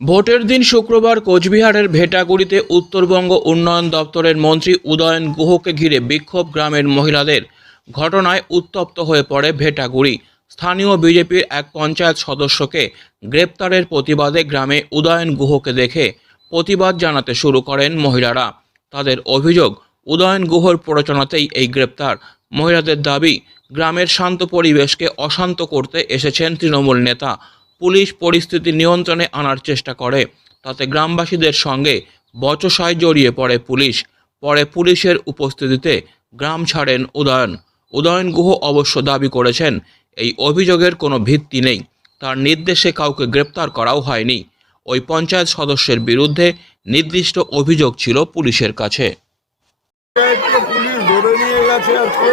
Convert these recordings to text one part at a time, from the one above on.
ভোটের দিন শুক্রবার কোচবিহারের ভেটাগুড়িতে উত্তরবঙ্গ উন্নয়ন দপ্তরের মন্ত্রী উদয়ন গুহকে ঘিরে বিক্ষোভ গ্রামের মহিলাদের ঘটনায় উত্তপ্ত হয়ে পড়ে ভেটাগুড়ি। স্থানীয় বিজেপির এক পঞ্চায়েত সদস্যকে গ্রেপ্তারের প্রতিবাদে গ্রামে উদয়ন গুহকে দেখে প্রতিবাদ জানাতে শুরু করেন মহিলারা। তাদের অভিযোগ, উদয়ন গুহর প্ররোচনাতেই এই গ্রেপ্তার। মহিলাদের দাবি, গ্রামের শান্ত পরিবেশকে অশান্ত করতে এসেছেন তৃণমূল নেতা। পুলিশ পরিস্থিতি নিয়ন্ত্রণে আনার চেষ্টা করে। তাতে গ্রামবাসীদের সঙ্গে বচসায় জড়িয়ে পড়ে পুলিশ। পরে পুলিশের উপস্থিতিতে গ্রাম ছাড়েন উদয়ন। উদয়ন গুহ অবশ্য দাবি করেছেন, এই অভিযোগের কোনো ভিত্তি নেই। তার নির্দেশে কাউকে গ্রেপ্তার করাও হয়নি। ওই পঞ্চায়েত সদস্যের বিরুদ্ধে নির্দিষ্ট অভিযোগ ছিল পুলিশের কাছে। গেছে আজকে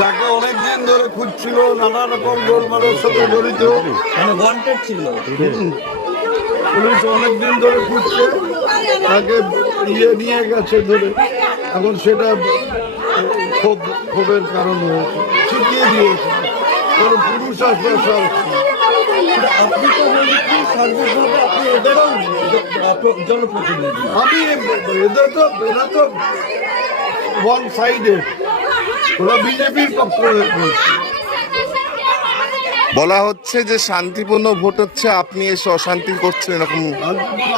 যাকে অনেকদিন ধরে খুঁজছিল নানা রকম গোলমালের সাথে জড়িত। মানে ছিল। পুলিশ অনেকদিন ধরে খুঁজছে তাকে ইয়ে নিয়ে গেছে ধরে। এখন সেটা ক্ষোভ ক্ষোভের কারণ হয়েছে। শিখিয়ে দিয়েছে। কোনো পুরুষ আসবে সব আপনি তো মন্ত্রী আপনি এদেরও জনপ্রতিনিধি। আমি এদের তো এরা তো ওয়ান সাইডে ওরা বিজেপির পক্ষ বলা হচ্ছে যে শান্তিপূর্ণ ভোট হচ্ছে আপনি এসে অশান্তি করছেন এরকম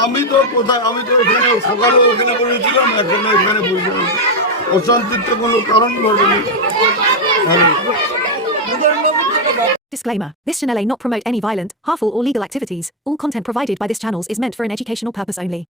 আমি তো কোথায় আমি তো এখানে সকালে ওখানে বলেছিলাম এখন এখানে বলছিলাম অশান্তির তো কোনো কারণ ঘটেনি হ্যাঁ। Disclaimer This channel may not promote any violent, harmful, or legal activities. All content provided by this channel is meant for an educational purpose only.